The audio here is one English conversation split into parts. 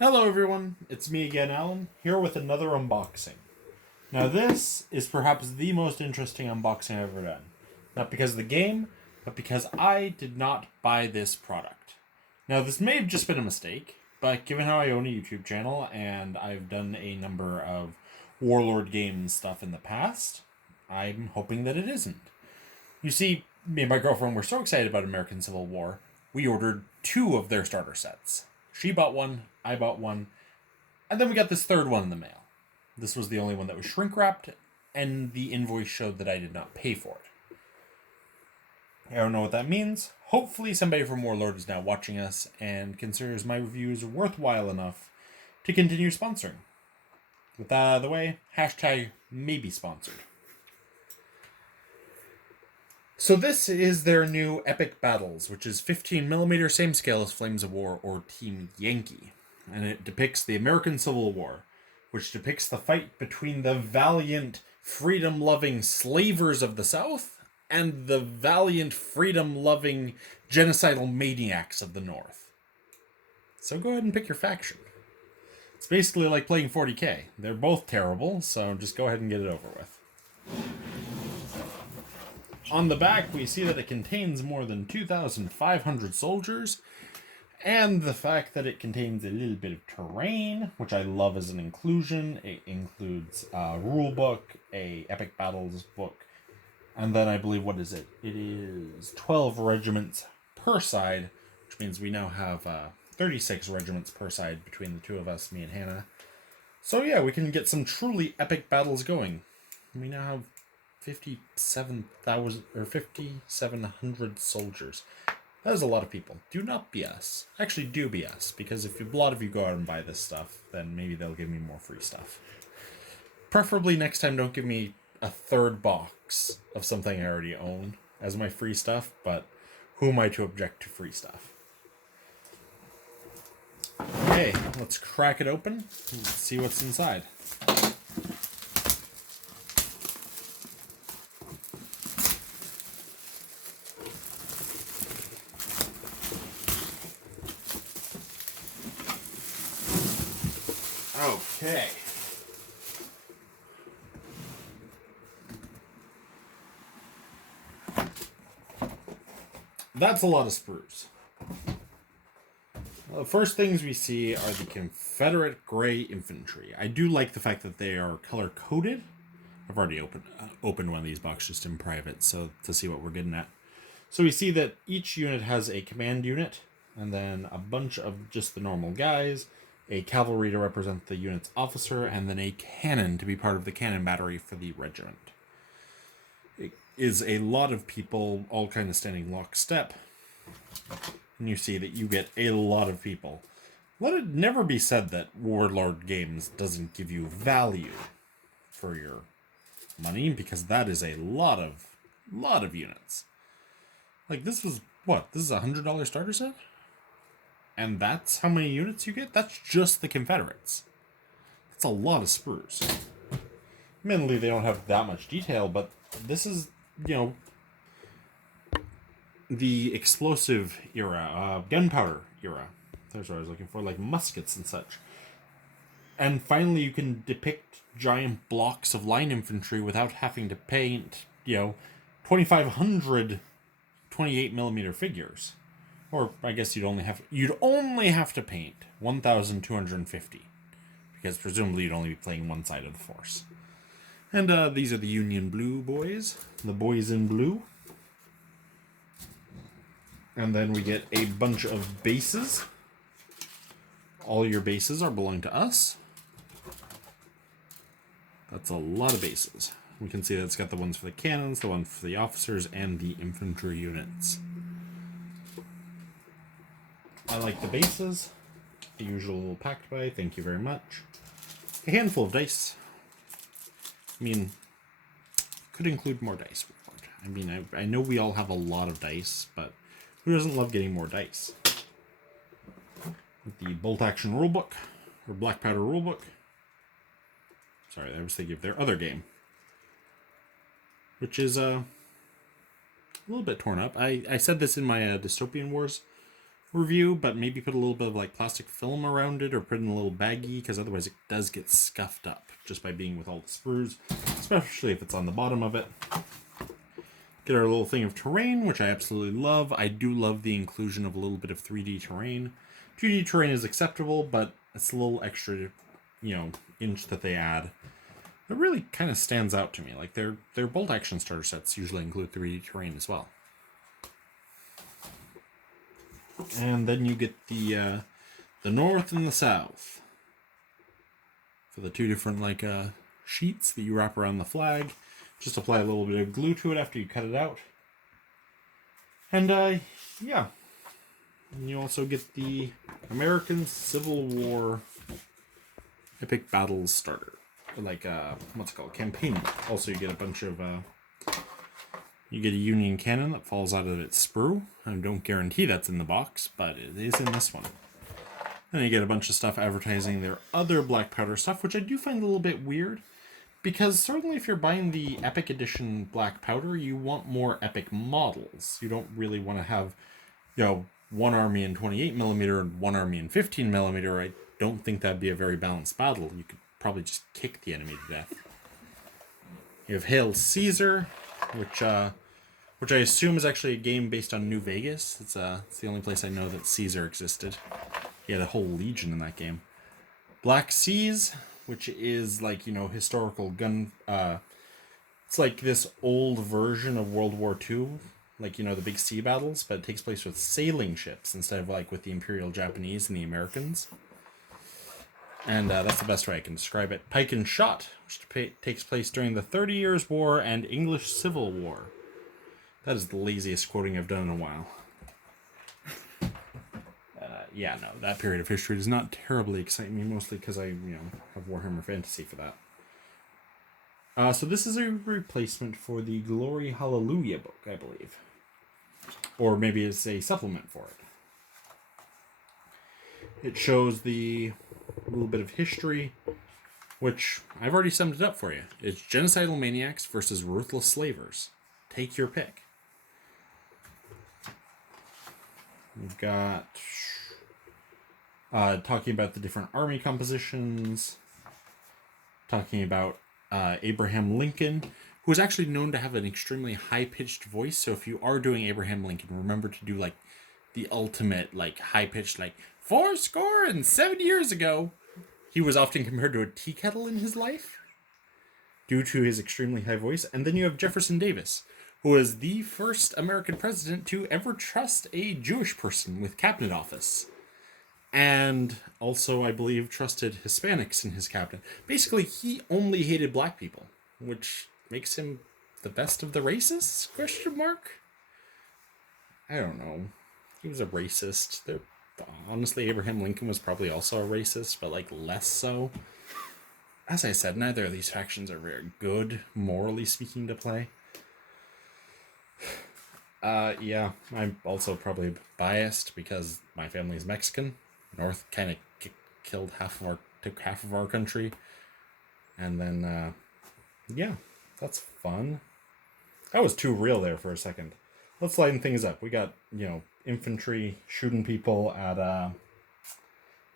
Hello everyone, it's me again, Alan, here with another unboxing. Now this is perhaps the most interesting unboxing I've ever done. Not because of the game, but because I did not buy this product. Now this may have just been a mistake, but given how I own a YouTube channel and I've done a number of Warlord Games stuff in the past, I'm hoping that it isn't. You see, me and my girlfriend were so excited about American Civil War, we ordered 2 of their starter sets. She bought one, I bought one, and then we got this third one in the mail. This was the only one that was shrink wrapped, and the invoice showed that I did not pay for it. I don't know what that means. Hopefully somebody from Warlord is now watching us and considers my reviews worthwhile enough to continue sponsoring. With that out of the way, hashtag maybe sponsored. So this is their new Epic Battles, which is 15mm, same scale as Flames of War or Team Yankee. And it depicts the American Civil War, which depicts the fight between the valiant, freedom-loving slavers of the South and the valiant, freedom-loving, genocidal maniacs of the North. So go ahead and pick your faction. It's basically like playing 40k. They're both terrible, so just go ahead and get it over with. On the back, we see that it contains more than 2,500 soldiers, and the fact that it contains a little bit of terrain, which I love as an inclusion. It includes a rule book, a Epic Battles book, and then I believe, what is it? It is 12 regiments per side, which means we now have 36 regiments per side between the two of us, me and Hannah. So yeah, we can get some truly epic battles going. We now have 57,000 or 5,700 soldiers. That is a lot of people. Do not BS. Actually, do BS, because if a lot of you go out and buy this stuff, then maybe they'll give me more free stuff. Preferably next time, don't give me a third box of something I already own as my free stuff, but who am I to object to free stuff? Okay, let's crack it open. Let's see what's inside. Okay. That's a lot of sprues. Well, the first things we see are the Confederate Gray Infantry. I do like the fact that they are color-coded. I've already opened one of these boxes just in private, so to see what we're getting at. So we see that each unit has a command unit, and then a bunch of just the normal guys, a cavalry to represent the unit's officer, and then a cannon to be part of the cannon battery for the regiment. It is a lot of people all kind of standing lockstep, and you see that you get a lot of people. Let it never be said that Warlord Games doesn't give you value for your money, because that is a lot of units. Like, this was, what? This is a $100 starter set? And that's how many units you get? That's just the Confederates. That's a lot of sprues. Admittedly, they don't have that much detail, but this is, the explosive era, gunpowder era. That's what I was looking for, like muskets and such. And finally, you can depict giant blocks of line infantry without having to paint, 2,500 28mm figures. Or I guess you'd only have to paint 1,250, because presumably you'd only be playing one side of the force. And these are the Union Blue boys, the boys in blue. And then we get a bunch of bases. All your bases are belong to us. That's a lot of bases. We can see that it's got the ones for the cannons, the one for the officers, and the infantry units. I like the bases. The usual packed by, thank you very much. A handful of dice. I mean, could include more dice. I mean, I know we all have a lot of dice, but who doesn't love getting more dice? The bolt action rulebook, or black powder rulebook. Sorry, I was thinking of their other game, which is a little bit torn up. I said this in my Dystopian Wars review, but maybe put a little bit of like plastic film around it or put it in a little baggie, because otherwise it does get scuffed up just by being with all the sprues, especially if it's on the bottom of it. Get our little thing of terrain, which I absolutely love. I do love the inclusion of a little bit of 3D terrain. 2D terrain is acceptable, but it's a little extra, inch that they add. It really kind of stands out to me. Like their bolt action starter sets usually include 3D terrain as well. And then you get the North and the South for the two different sheets that you wrap around the flag. Just apply a little bit of glue to it after you cut it out. And yeah, and you also get the American Civil War Epic Battles starter, what's it called, campaign. Also, you get a bunch of you get a Union cannon that falls out of its sprue. I don't guarantee that's in the box, but it is in this one. And you get a bunch of stuff advertising their other black powder stuff, which I do find a little bit weird. Because certainly if you're buying the Epic Edition black powder, you want more epic models. You don't really want to have, one army in 28mm and one army in 15mm. I don't think that'd be a very balanced battle. You could probably just kick the enemy to death. You have Hail Caesar, which I assume is actually a game based on New Vegas. It's the only place I know that Caesar existed. He had a whole legion in that game. Black Seas, which is historical gun. It's like this old version of World War II, the big sea battles, but it takes place with sailing ships instead of with the Imperial Japanese and the Americans. And that's the best way I can describe it. Pike and Shot, which takes place during the 30 Years' War and English Civil War. That is the laziest quoting I've done in a while. That period of history does not terribly excite me, mostly because I, have Warhammer Fantasy for that. So this is a replacement for the Glory Hallelujah book, I believe. Or maybe it's a supplement for it. It shows the little bit of history, which I've already summed it up for you. It's genocidal maniacs versus ruthless slavers. Take your pick. We've got talking about the different army compositions, talking about Abraham Lincoln, who is actually known to have an extremely high-pitched voice. So if you are doing Abraham Lincoln, remember to do the ultimate high-pitched 70 years ago. He was often compared to a tea kettle in his life due to his extremely high voice. And then you have Jefferson Davis, who was the first American president to ever trust a Jewish person with cabinet office. And also, I believe, trusted Hispanics in his cabinet. Basically, he only hated black people, which makes him the best of the racists? ? I don't know. He was a racist. Honestly, Abraham Lincoln was probably also a racist, but less so. As I said, neither of these factions are very good, morally speaking, to play. Yeah, I'm also probably biased because my family is Mexican. North kind of took half of our country. And then, yeah, that's fun. That was too real there for a second. Let's lighten things up. We got, infantry shooting people at,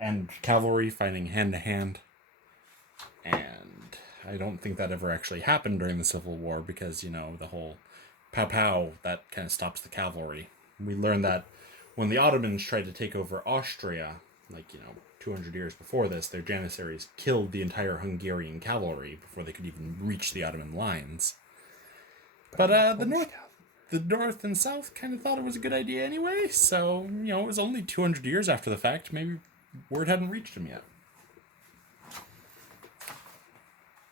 and cavalry fighting hand to hand. And I don't think that ever actually happened during the Civil War because, the whole pow pow, that kind of stops the cavalry. We learned that when the Ottomans tried to take over Austria, 200 years before this, their Janissaries killed the entire Hungarian cavalry before they could even reach the Ottoman lines. But the North and South kind of thought it was a good idea anyway, so, it was only 200 years after the fact. Maybe word hadn't reached them yet.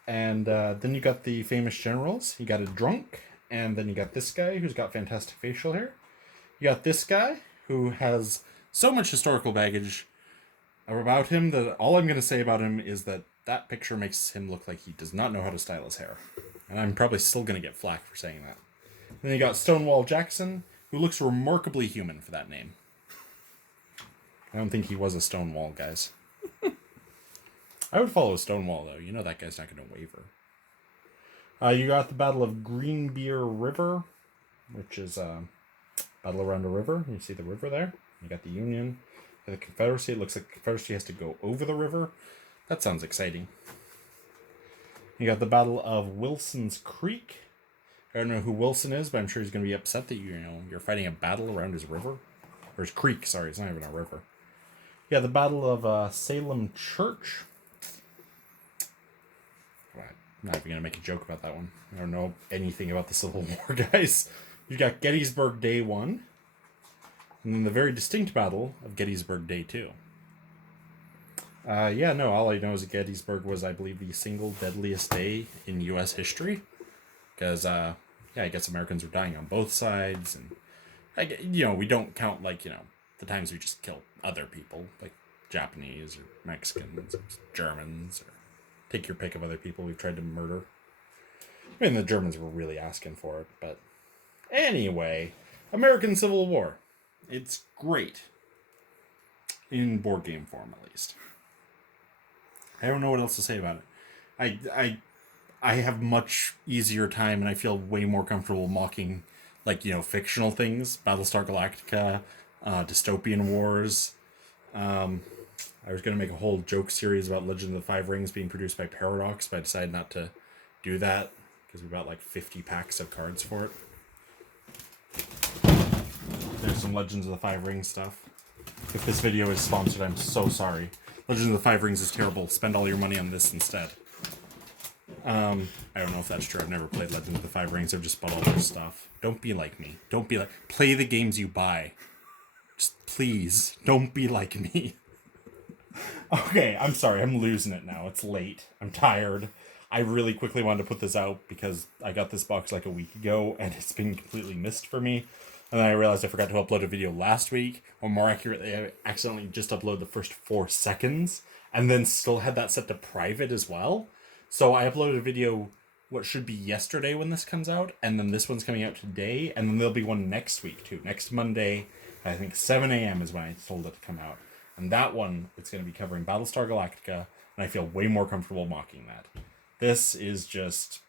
And then you got the famous generals. You got a drunk, and then you got this guy who's got fantastic facial hair. You got this guy who has so much historical baggage about him that all I'm going to say about him is that picture makes him look like he does not know how to style his hair. And I'm probably still going to get flack for saying that. Then you got Stonewall Jackson, who looks remarkably human for that name. I don't think he was a Stonewall, guys. I would follow Stonewall, though. That guy's not going to waver. You got the Battle of Greenbeer River, which is battle around a river. You see the river there. You got the Union. The Confederacy. It looks like the Confederacy has to go over the river. That sounds exciting. You got the Battle of Wilson's Creek. I don't know who Wilson is, but I'm sure he's going to be upset that you're fighting a battle around his river. Or his creek, sorry. It's not even a river. Yeah, the Battle of Salem Church. I'm not even going to make a joke about that one. I don't know anything about the Civil War, guys. You got Gettysburg Day 1. And then the very distinct Battle of Gettysburg Day 2. All I know is that Gettysburg was, I believe, the single deadliest day in U.S. history. Because, I guess Americans were dying on both sides. And, we don't count, the times we just kill other people, like Japanese or Mexicans or Germans, or take your pick of other people we've tried to murder. I mean, the Germans were really asking for it, but anyway, American Civil War. It's great. In board game form, at least. I don't know what else to say about it. I have much easier time, and I feel way more comfortable mocking, fictional things. Battlestar Galactica, dystopian wars. I was going to make a whole joke series about Legend of the Five Rings being produced by Paradox, but I decided not to do that because we bought 50 packs of cards for it. There's some Legends of the Five Rings stuff. If this video is sponsored, I'm so sorry. Legends of the Five Rings is terrible. Spend all your money on this instead. I don't know if that's true. I've never played Legends of the Five Rings. I've just bought all their stuff. Don't be like me. Play the games you buy. Just please, don't be like me. Okay, I'm sorry. I'm losing it now. It's late. I'm tired. I really quickly wanted to put this out because I got this box a week ago and it's been completely missed for me. And then I realized I forgot to upload a video last week, or more accurately, I accidentally just uploaded the first 4 seconds and then still had that set to private as well. So I uploaded a video what should be yesterday when this comes out, and then this one's coming out today, and then there'll be one next week too. Next Monday, I think 7 a.m. is when I told it to come out. And that one, it's going to be covering Battlestar Galactica, and I feel way more comfortable mocking that. This is just,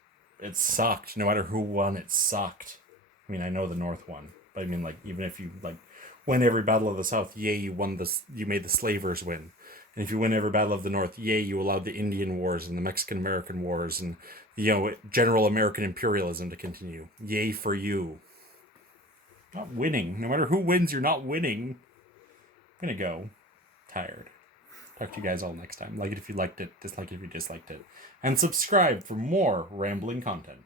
it sucked. No matter who won, it sucked. I mean, I know the North won, but I mean, even if you, win every Battle of the South, yay, you made the slavers win. And if you win every Battle of the North, yay, you allowed the Indian Wars and the Mexican-American Wars and, general American imperialism to continue. Yay for you. Not winning. No matter who wins, you're not winning. I'm gonna go. Tired. Talk to you guys all next time. Like it if you liked it, dislike it if you disliked it. And subscribe for more rambling content.